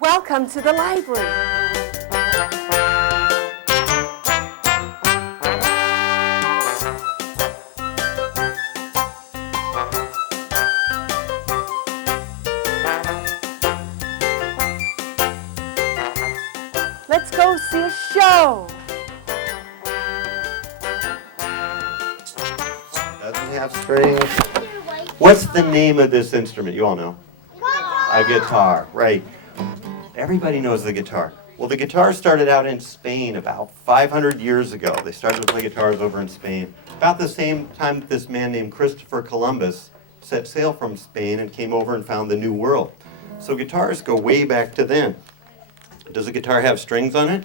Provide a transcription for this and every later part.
Welcome to the library. Let's go see a show. Doesn't have strings. What's the name of this instrument? You all know. A guitar, right. Everybody knows the guitar. Well, the guitar started out in Spain about 500 years ago. They started to play guitars over in Spain. About the same time that this man named Christopher Columbus set sail from Spain and came over and found the New World. So guitars go way back to then. Does a guitar have strings on it?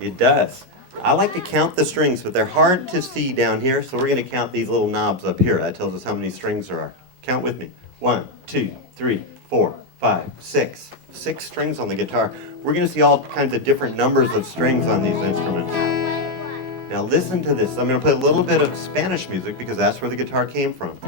It does. I like to count the strings, but they're hard to see down here, so we're going to count these little knobs up here. That tells us how many strings there are. Count with me. 1, 2, 3, 4, 5, 6. 6 strings on the guitar. We're going to see all kinds of different numbers of strings on these instruments. Now listen to this. I'm going to play a little bit of Spanish music because that's where the guitar came from.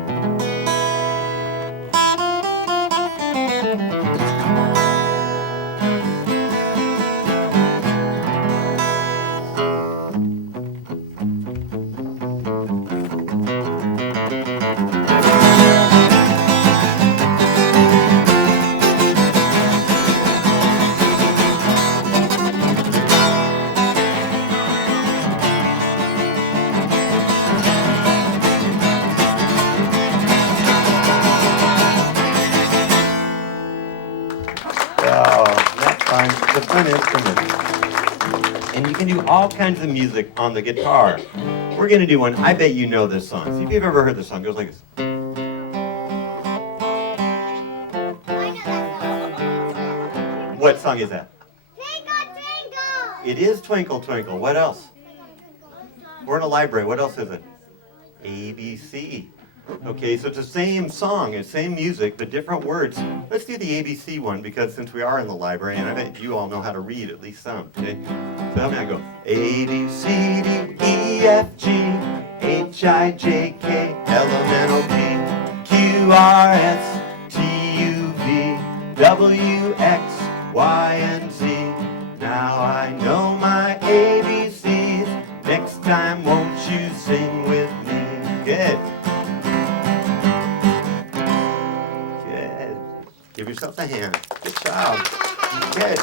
It's a fun instrument. And you can do all kinds of music on the guitar. We're going to do one. I bet you know this song. See if you've ever heard this song. It goes like this. What song is that? Twinkle, twinkle. It is Twinkle, Twinkle. What else? We're in a library. What else is it? ABC. Okay, so it's the same song, it's same music, but different words. Let's do the ABC one because since we are in the library, and I bet you all know how to read at least some, okay? So help me out, go. A, B, C, D, E, F, G, H, I, J, K, L, M, N, O, P, Q, R, S, T, U, V, W, X, Y, and Z. Now I know my ABCs. Next time, won't you sing with me? Good. Give yourself a hand. Good job. Good.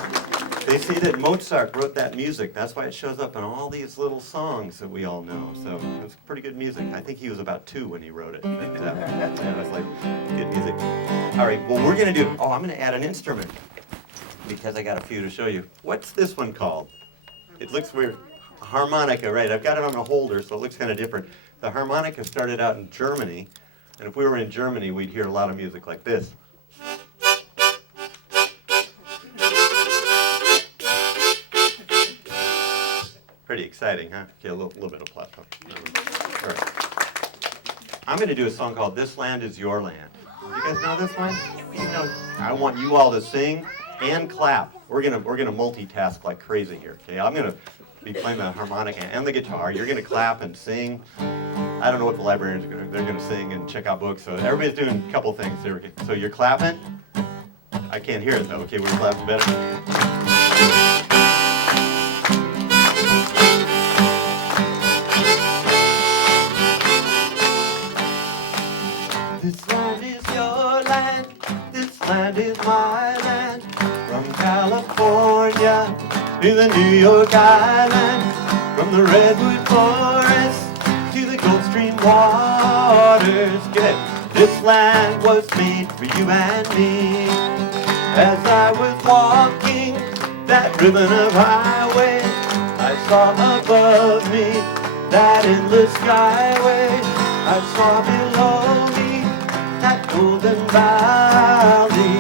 They say that Mozart wrote that music. That's why it shows up in all these little songs that we all know. So it's pretty good music. I think he was about 2 when he wrote it. But, it was like good music. All right. Well, we're going to do. Oh, I'm going to add an instrument because I got a few to show you. What's this one called? It looks weird. A harmonica, right? I've got it on a holder, so it looks kind of different. The harmonica started out in Germany, and if we were in Germany, we'd hear a lot of music like this. Pretty exciting, huh? Okay, a little bit of platform. All right. I'm going to do a song called "This Land Is Your Land." You guys know this one? You know, I want you all to sing and clap. We're gonna multitask like crazy here. Okay, I'm gonna be playing the harmonica and the guitar. You're gonna clap and sing. I don't know what the librarians are gonna. They're gonna sing and check out books. So everybody's doing a couple things here. So you're clapping. I can't hear it though. Okay, we're clapping better. This land is your land, this land is my land. From California to the New York Island, from the Redwood Forest to the Gulf Stream waters. Good. This land was made for you and me. As I was walking that ribbon of highway, I saw above me that endless skyway. I saw below me that golden valley.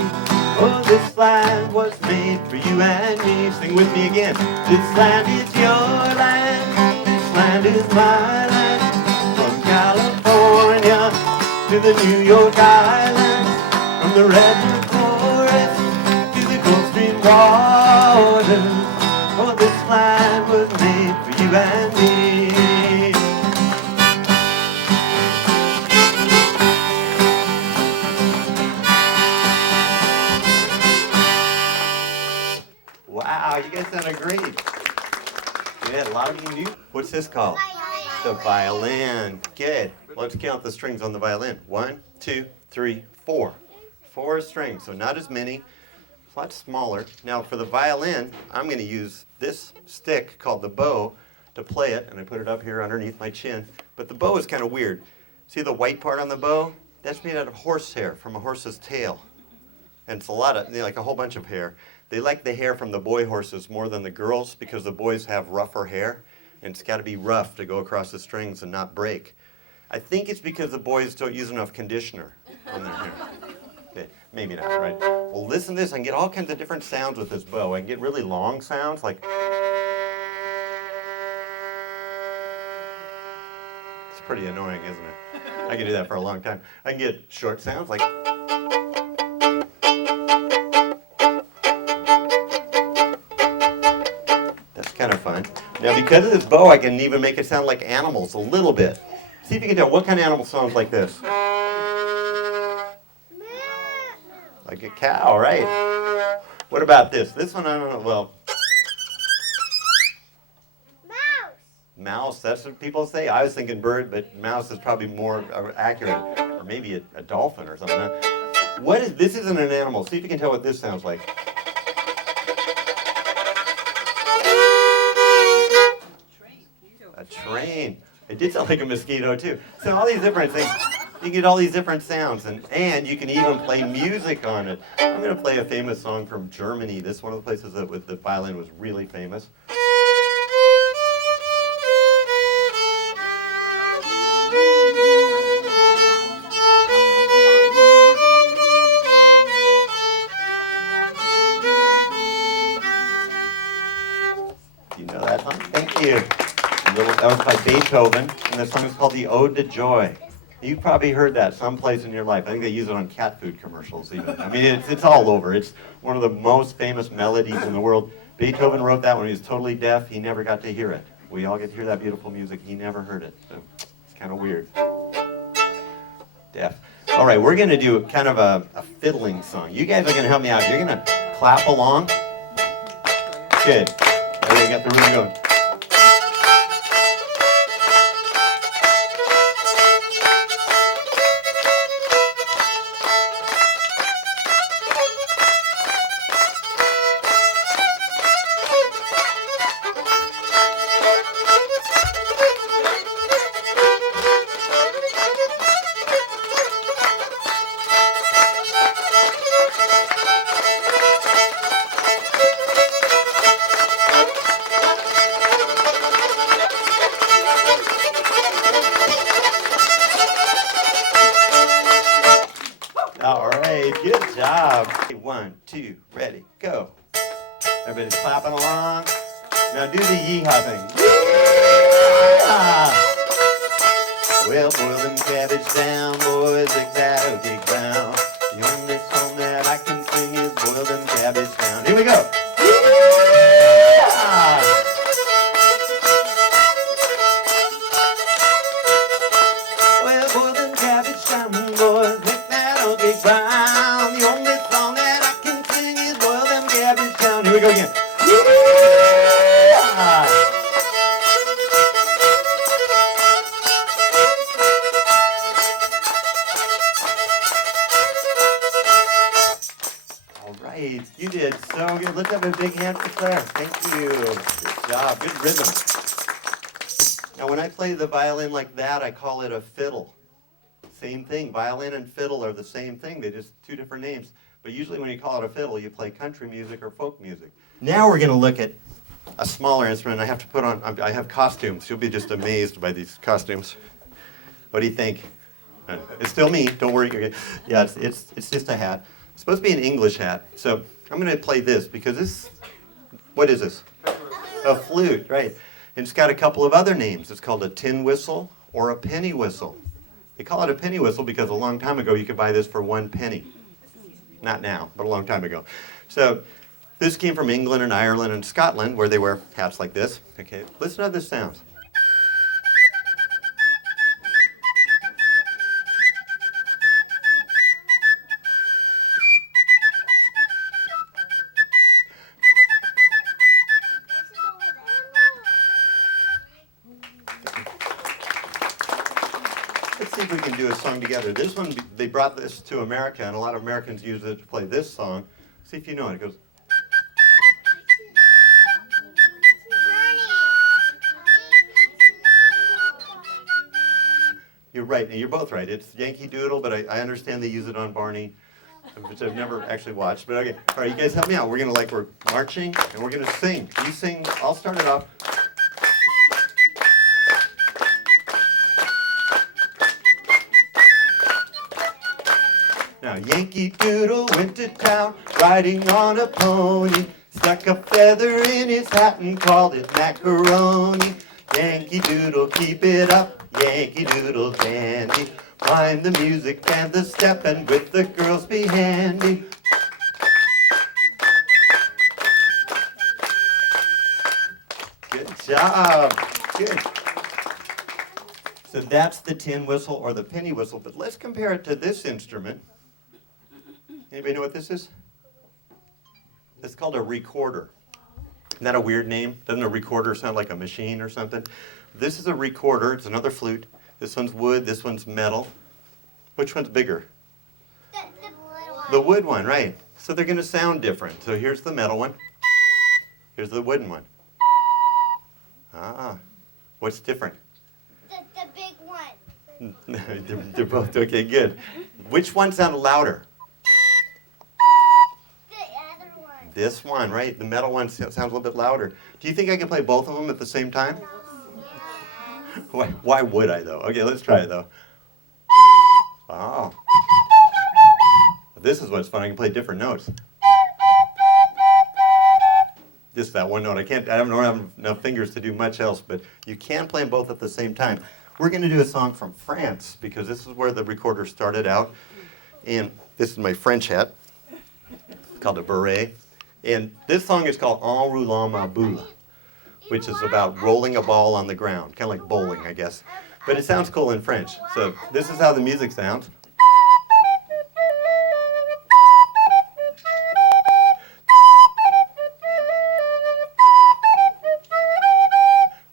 Oh, this land was made for you and me. Sing with me again. This land is your land. This land is my land. From California to the New York Island, from the Redwood Forest to the Gulf Stream waters. Oh, this land was made for you and me. Wow, you guys sounded great. Good, a lot of you knew. What's this called? The violin. Good. Let's count the strings on the violin. 1, 2, 3, 4. 4 strings, so not as many. A lot smaller. Now for the violin, I'm going to use this stick called the bow to play it, and I put it up here underneath my chin. But the bow is kind of weird. See the white part on the bow? That's made out of horsehair from a horse's tail. And it's a lot of, like a whole bunch of hair. They like the hair from the boy horses more than the girls because the boys have rougher hair, and it's got to be rough to go across the strings and not break. I think it's because the boys don't use enough conditioner on their hair. Okay, maybe not, right? Well, listen to this. I can get all kinds of different sounds with this bow. I can get really long sounds like... It's pretty annoying, isn't it? I can do that for a long time. I can get short sounds like... That's kind of fun. Now, because of this bow, I can even make it sound like animals a little bit. See if you can tell what kind of animal sounds like this. Like a cow, right? What about this? This one, I don't know. Well, Mouse. mouse, that's what people say. I was thinking bird, but mouse is probably more accurate. Or maybe a dolphin or something. What is, this isn't an animal. See if you can tell what this sounds like. A train. It did sound like a mosquito too. So all these different things. You get all these different sounds, and you can even play music on it. I'm going to play a famous song from Germany. This is one of the places that with the violin was really famous. You know that song? Thank you. That was by Beethoven, and the song is called the Ode to Joy. You've probably heard that someplace in your life. I think they use it on cat food commercials even. I mean, it's all over. It's one of the most famous melodies in the world. Beethoven wrote that when he was totally deaf. He never got to hear it. We all get to hear that beautiful music. He never heard it. So it's kind of weird. Deaf. All right, we're going to do kind of a fiddling song. You guys are going to help me out. You're going to clap along. Good. There you got the rhythm going. All right, good job. 1, 2, ready, go. Everybody's clapping along. Now do the yeehaw thing. Yeehaw! Well, boil them cabbage down, boys, like that'll get down. The only song that I can sing is boil them cabbage down. Here we go. Yeehaw! Well, boil them cabbage down, boys, like that'll get brown. The only song that I can sing is boil them cabbage down. Here we go again. Yeehaw! All right, you did so good. Let's have a big hand for Claire. Thank you. Good job. Good rhythm. Now, when I play the violin like that, I call it a fiddle. Same thing. Violin and fiddle are the same thing. They're just two different names. But usually when you call it a fiddle, you play country music or folk music. Now we're going to look at a smaller instrument. I have to put on, I have costumes. You'll be just amazed by these costumes. What do you think? It's still me. Don't worry. Okay. Yeah, it's just a hat. It's supposed to be an English hat. So I'm going to play this because this, what is this? A flute, right. And it's got a couple of other names. It's called a tin whistle or a penny whistle. They call it a penny whistle because a long time ago you could buy this for 1 penny. Not now, but a long time ago. So this came from England and Ireland and Scotland where they wear hats like this. Okay, listen to how this sounds. if we can do a song together. This one, they brought this to America, and a lot of Americans use it to play this song. See if you know it. It goes. You're right, and you're both right. It's Yankee Doodle, but I understand they use it on Barney, which I've never actually watched. But okay, all right, you guys help me out. We're marching, and we're gonna sing. You sing. I'll start it off. Now Yankee Doodle went to town, riding on a pony, stuck a feather in his hat and called it macaroni. Yankee Doodle, keep it up. Yankee Doodle dandy, mind the music and the step, and with the girls be handy. Good job. Good. So that's the tin whistle or the penny whistle, but let's compare it to this instrument. Anybody know what this is? It's called a recorder. Isn't that a weird name? Doesn't a recorder sound like a machine or something? This is a recorder. It's another flute. This one's wood. This one's metal. Which one's bigger? The wood one. The wood one, right. So they're going to sound different. So here's the metal one. Here's the wooden one. Ah. What's different? The big one. They're both okay, good. Which one sounded louder? The other one. This one, right? The metal one sounds a little bit louder. Do you think I can play both of them at the same time? Why would I, though? Okay, let's try it, though. Oh. This is what's fun. I can play different notes. Just that one note. I don't have enough fingers to do much else, but you can play them both at the same time. We're going to do a song from France, because this is where the recorder started out. And this is my French hat. It's called a beret. And this song is called En Roulant Ma Boule, which is about rolling a ball on the ground, kind of like bowling, I guess. But it sounds cool in French. So this is how the music sounds.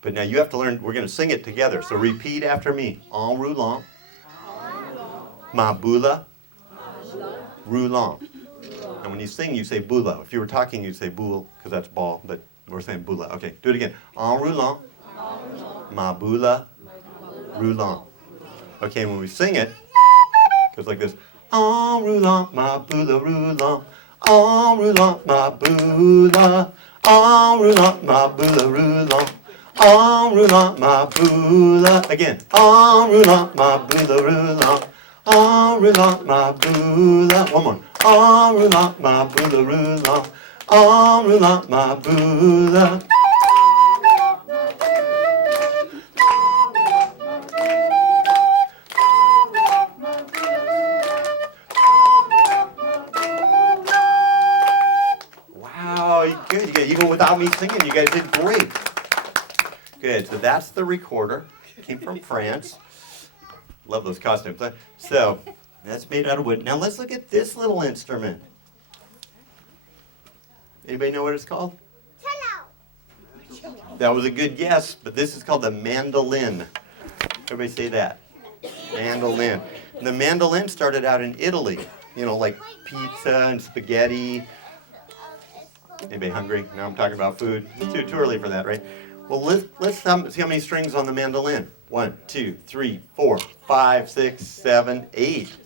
But now you have to learn, we're going to sing it together. So repeat after me. En roulant, ma boule, roulant. And when you sing, you say boule. If you were talking, you'd say boule, because that's ball, but we're saying boule. Okay, do it again. En roulant, ma boule, roulant. Okay, when we sing it, it goes like this. En roulant, ma boule, roulant. En roulant, ma boule. En roulant, ma boule, roulant. En roulant, ma boule. Again. En roulant, ma boule, roulant. En roulant, ma boule. One more. En roulant, ma boule, roulant. En roulant, ma boule. Wow, good. Even without me singing, you guys did great. Good. So that's the recorder. Came from France. Love those costumes. Huh? So that's made out of wood. Now let's look at this little instrument. Anybody know what it's called? Cello. That was a good guess, but this is called the mandolin. Everybody say that. Mandolin. And the mandolin started out in Italy. You know, like pizza and spaghetti. Anybody hungry? Now I'm talking about food. It's too early for that, right? Well, let's see how many strings on the mandolin. 1, 2, 3, 4, 5, 6, 7, 8.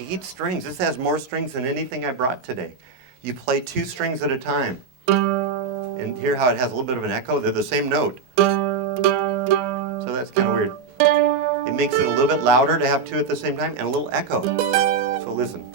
8 strings. This has more strings than anything I brought today. You play 2 strings at a time. And hear how it has a little bit of an echo? They're the same note. So that's kind of weird. It makes it a little bit louder to have 2 at the same time and a little echo. So listen.